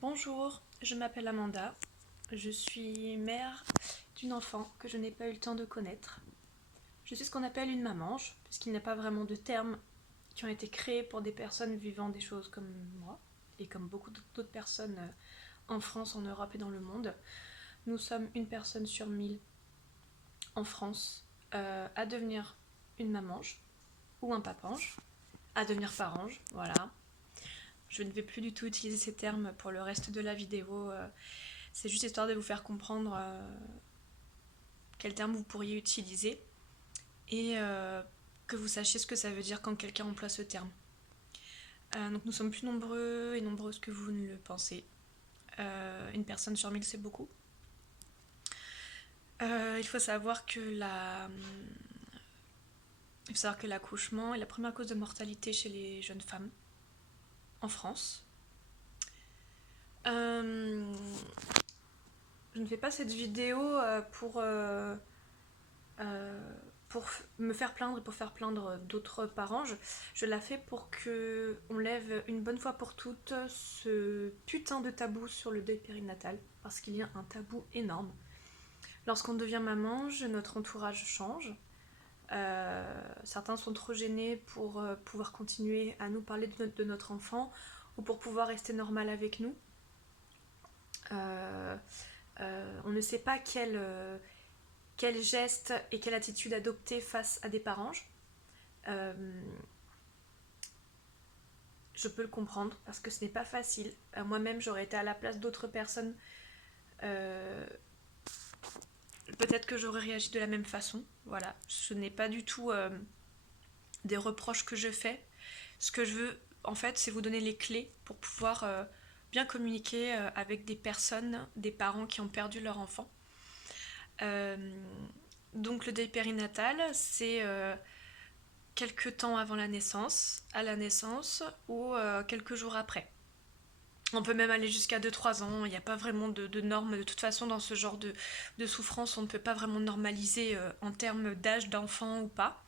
Bonjour, je m'appelle Amanda. Je suis mère d'une enfant que je n'ai pas eu le temps de connaître. Je suis ce qu'on appelle une mamange, puisqu'il n'y a pas vraiment de termes qui ont été créés pour des personnes vivant des choses comme moi, et comme beaucoup d'autres personnes en France, en Europe et dans le monde. Nous sommes une personne sur 1000 en France à devenir une mamange ou un papange, à devenir parange, voilà. Je ne vais plus du tout utiliser ces termes pour le reste de la vidéo. C'est juste histoire de vous faire comprendre quel terme vous pourriez utiliser et que vous sachiez ce que ça veut dire quand quelqu'un emploie ce terme. Donc nous sommes plus nombreux et nombreuses que vous ne le pensez. Une personne sur 1000 c'est beaucoup. Il faut savoir que l'accouchement est la première cause de mortalité chez les jeunes femmes en France. Je ne fais pas cette vidéo pour me faire plaindre et pour faire plaindre d'autres parents. Je la fais pour qu'on lève une bonne fois pour toutes ce putain de tabou sur le deuil périnatal, parce qu'il y a un tabou énorme. Lorsqu'on devient maman, notre entourage change. Certains sont trop gênés pour pouvoir continuer à nous parler de notre enfant ou pour pouvoir rester normal avec nous. On ne sait pas quel geste et quelle attitude adopter face à des parents. Je peux le comprendre parce que ce n'est pas facile. Moi-même, j'aurais été à la place d'autres personnes. Peut-être que j'aurais réagi de la même façon. Voilà, ce n'est pas du tout des reproches que je fais. Ce que je veux, en fait, c'est vous donner les clés pour pouvoir bien communiquer avec des personnes, des parents qui ont perdu leur enfant. Donc le deuil périnatal, c'est quelques temps avant la naissance, à la naissance ou quelques jours après. On peut même aller jusqu'à 2-3 ans, il n'y a pas vraiment de normes. De toute façon, dans ce genre de souffrance, on ne peut pas vraiment normaliser en termes d'âge d'enfant ou pas.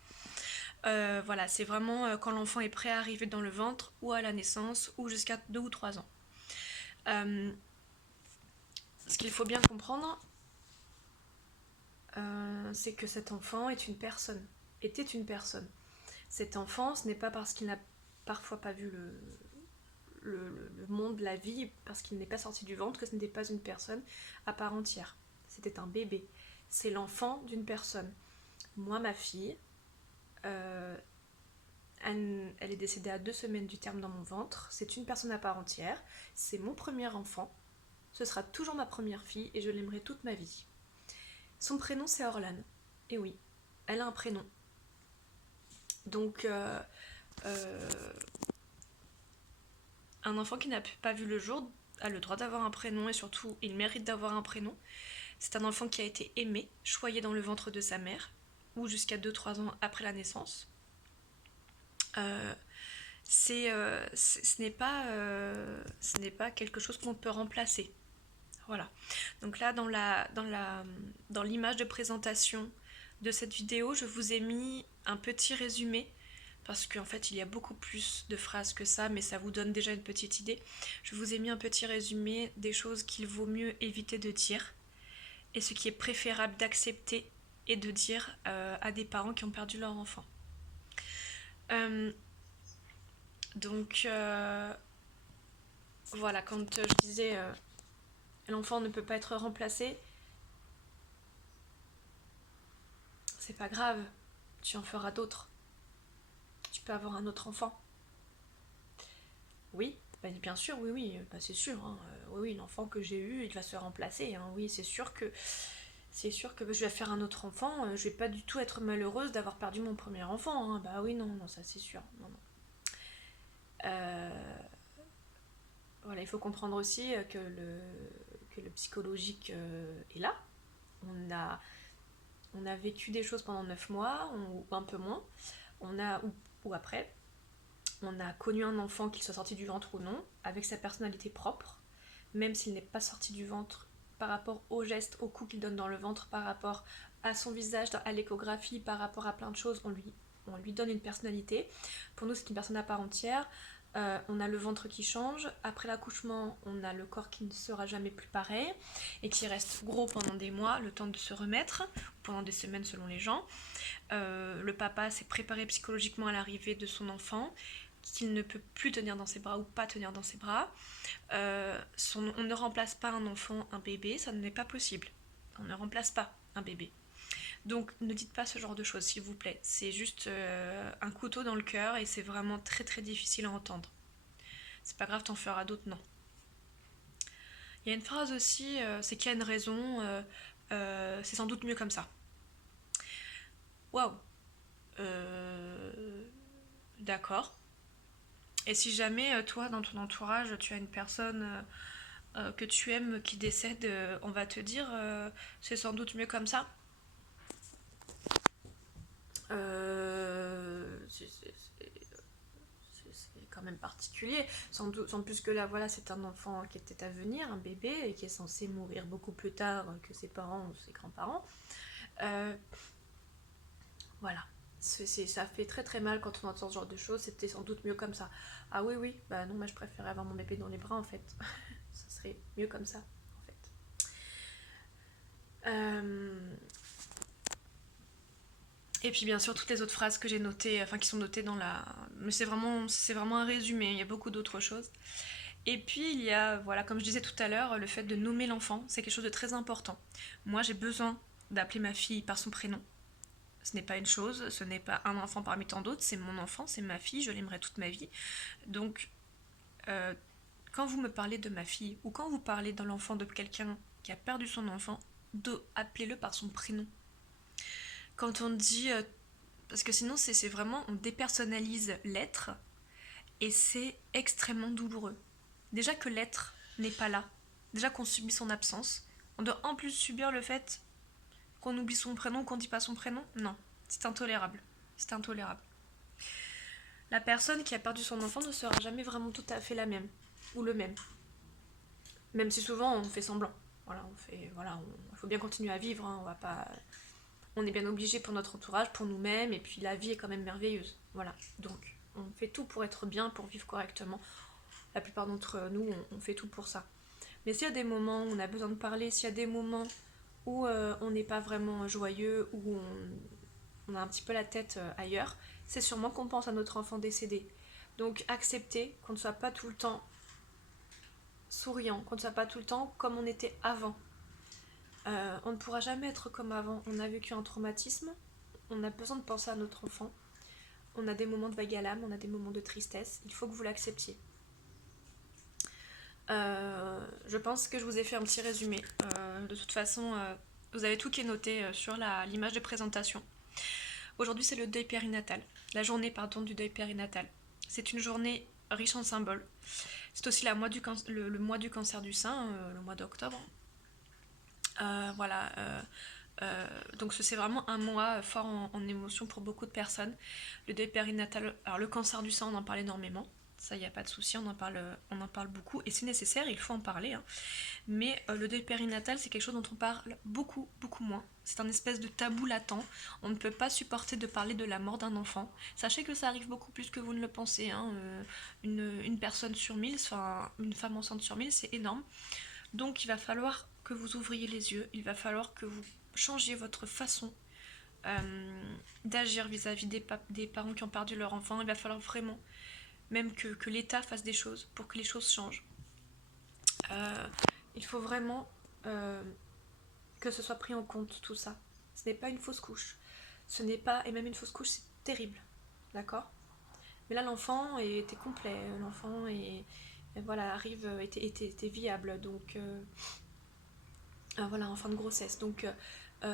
Voilà, c'est vraiment quand l'enfant est prêt à arriver dans le ventre ou à la naissance ou jusqu'à 2 ou 3 ans. Ce qu'il faut bien comprendre, c'est que cet enfant est une personne, était une personne. Cet enfant, ce n'est pas parce qu'il n'a parfois pas vu le monde, la vie, parce qu'il n'est pas sorti du ventre, que ce n'était pas une personne à part entière. C'était un bébé. C'est l'enfant d'une personne. Moi, ma fille, elle est décédée à 2 semaines du terme dans mon ventre. C'est une personne à part entière. C'est mon premier enfant. Ce sera toujours ma première fille et je l'aimerai toute ma vie. Son prénom, c'est Orlan. Et oui, elle a un prénom. Donc, un enfant qui n'a pas vu le jour a le droit d'avoir un prénom et surtout, il mérite d'avoir un prénom. C'est un enfant qui a été aimé, choyé dans le ventre de sa mère, ou jusqu'à 2-3 ans après la naissance. Ce n'est pas quelque chose qu'on peut remplacer. Voilà. Donc là, dans l'image de présentation de cette vidéo, je vous ai mis un petit résumé parce qu'en fait il y a beaucoup plus de phrases que ça, mais ça vous donne déjà une petite idée. Je vous ai mis un petit résumé des choses qu'il vaut mieux éviter de dire et ce qui est préférable d'accepter et de dire à des parents qui ont perdu leur enfant. Donc voilà, quand je disais l'enfant ne peut pas être remplacé, c'est pas grave, tu en feras d'autres. Tu peux avoir un autre enfant. Oui, bah, bien sûr, oui, bah, c'est sûr. Hein. Oui, l'enfant que j'ai eu, il va se remplacer. Hein. Oui, c'est sûr que je vais faire un autre enfant. Je vais pas du tout être malheureuse d'avoir perdu mon premier enfant. Hein. Bah oui, non, ça c'est sûr. Non, non. Voilà, il faut comprendre aussi que le psychologique est là. On a vécu des choses pendant 9 mois, ou un peu moins. Ou après, on a connu un enfant, qu'il soit sorti du ventre ou non, avec sa personnalité propre, même s'il n'est pas sorti du ventre, par rapport aux gestes, aux coups qu'il donne dans le ventre, par rapport à son visage, à l'échographie, par rapport à plein de choses, on lui donne une personnalité. Pour nous, c'est une personne à part entière. On a le ventre qui change. Après l'accouchement, on a le corps qui ne sera jamais plus pareil et qui reste gros pendant des mois, le temps de se remettre, pendant des semaines selon les gens. Le papa s'est préparé psychologiquement à l'arrivée de son enfant, qu'il ne peut plus tenir dans ses bras ou pas tenir dans ses bras. On ne remplace pas un enfant, un bébé, ça n'est pas possible. On ne remplace pas un bébé. Donc ne dites pas ce genre de choses, s'il vous plaît. C'est juste un couteau dans le cœur et c'est vraiment très très difficile à entendre. C'est pas grave, t'en feras d'autres, non. Il y a une phrase aussi, c'est qu'il y a une raison, c'est sans doute mieux comme ça. Waouh. D'accord. Et si jamais toi, dans ton entourage, tu as une personne que tu aimes qui décède, on va te dire c'est sans doute mieux comme ça. C'est quand même particulier. Sans plus que là, voilà, c'est un enfant qui était à venir, un bébé, et qui est censé mourir beaucoup plus tard que ses parents ou ses grands-parents. Voilà. Ça fait très très mal quand on entend ce genre de choses. C'était sans doute mieux comme ça. Ah oui, oui, bah non, moi je préférais avoir mon bébé dans les bras en fait. Ça serait mieux comme ça en fait. Et puis bien sûr toutes les autres phrases que j'ai notées, enfin qui sont notées dans la... Mais c'est vraiment un résumé, il y a beaucoup d'autres choses. Et puis il y a, voilà, comme je disais tout à l'heure, le fait de nommer l'enfant, c'est quelque chose de très important. Moi j'ai besoin d'appeler ma fille par son prénom. Ce n'est pas une chose, ce n'est pas un enfant parmi tant d'autres, c'est mon enfant, c'est ma fille, je l'aimerai toute ma vie. Donc euh, quand vous me parlez de ma fille, ou quand vous parlez de l'enfant de quelqu'un qui a perdu son enfant, appelez-le par son prénom. Quand on dit... parce que sinon, c'est vraiment... On dépersonnalise l'être, et c'est extrêmement douloureux. Déjà que l'être n'est pas là, déjà qu'on subit son absence, on doit en plus subir le fait qu'on oublie son prénom, qu'on dit pas son prénom. Non, c'est intolérable. C'est intolérable. La personne qui a perdu son enfant ne sera jamais vraiment tout à fait la même, ou le même. Même si souvent on fait semblant. Voilà, il faut bien continuer à vivre, hein, on va pas... On est bien obligé pour notre entourage, pour nous-mêmes, et puis la vie est quand même merveilleuse. Voilà, donc on fait tout pour être bien, pour vivre correctement. La plupart d'entre nous, on fait tout pour ça. Mais s'il y a des moments où on a besoin de parler, s'il y a des moments où on n'est pas vraiment joyeux, où on a un petit peu la tête ailleurs, c'est sûrement qu'on pense à notre enfant décédé. Donc accepter qu'on ne soit pas tout le temps souriant, qu'on ne soit pas tout le temps comme on était avant. On ne pourra jamais être comme avant. On a vécu un traumatisme, on a besoin de penser à notre enfant. On a des moments de vague à l'âme, on a des moments de tristesse. Il faut que vous l'acceptiez. Je pense que je vous ai fait un petit résumé. De toute façon, vous avez tout qui est noté sur l'image de présentation. Aujourd'hui, c'est le deuil périnatal. La journée, du deuil périnatal. C'est une journée riche en symboles. C'est aussi le mois du cancer du sein, le mois d'octobre. Voilà. Donc c'est vraiment un mois fort en émotion pour beaucoup de personnes. Le deuil périnatal, alors le cancer du sein, on en parle énormément. Ça, il n'y a pas de souci, on en parle beaucoup. Et c'est nécessaire, il faut en parler. Hein. Mais le deuil périnatal, c'est quelque chose dont on parle beaucoup, beaucoup moins. C'est un espèce de tabou latent. On ne peut pas supporter de parler de la mort d'un enfant. Sachez que ça arrive beaucoup plus que vous ne le pensez. Hein. Une personne sur 1000, enfin une femme enceinte sur 1000, c'est énorme. Donc il va falloir que vous ouvriez les yeux, il va falloir que vous changiez votre façon d'agir vis-à-vis des parents qui ont perdu leur enfant. Il va falloir vraiment même que l'État fasse des choses pour que les choses changent. Il faut vraiment que ce soit pris en compte tout ça. Ce n'est pas une fausse couche. Ce n'est pas, et même une fausse couche, c'est terrible. D'accord? Mais là, l'enfant était complet. L'enfant était viable. Donc, voilà, en fin de grossesse. Donc, il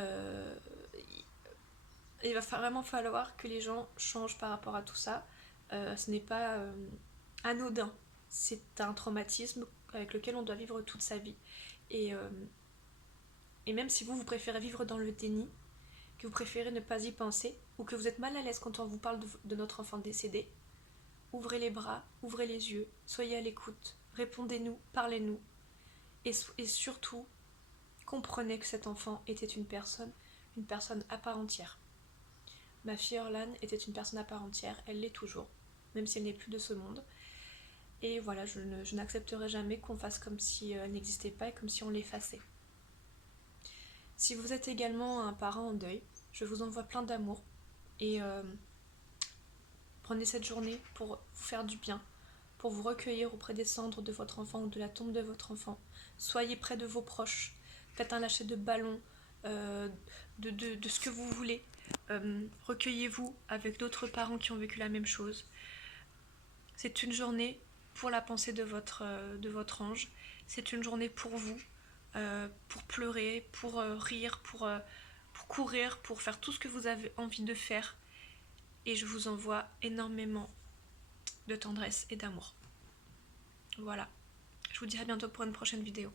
va vraiment falloir que les gens changent par rapport à tout ça. Ce n'est pas anodin. C'est un traumatisme avec lequel on doit vivre toute sa vie. Et, euh, et même si vous préférez vivre dans le déni, que vous préférez ne pas y penser, ou que vous êtes mal à l'aise quand on vous parle de notre enfant décédé, ouvrez les bras, ouvrez les yeux, soyez à l'écoute, répondez-nous, parlez-nous. Et surtout, comprenez que cet enfant était une personne à part entière. Ma fille Orlan était une personne à part entière, elle l'est toujours, même si elle n'est plus de ce monde. Et voilà, je n'accepterai jamais qu'on fasse comme si elle n'existait pas et comme si on l'effaçait. Si vous êtes également un parent en deuil, je vous envoie plein d'amour et prenez cette journée pour vous faire du bien, pour vous recueillir auprès des cendres de votre enfant ou de la tombe de votre enfant. Soyez près de vos proches, faites un lâcher de ballon, de ce que vous voulez. Recueillez-vous avec d'autres parents qui ont vécu la même chose. C'est une journée pour la pensée de votre ange. C'est une journée pour vous, pour pleurer, pour rire, pour courir, pour faire tout ce que vous avez envie de faire. Et je vous envoie énormément de tendresse et d'amour. Voilà. Je vous dis à bientôt pour une prochaine vidéo.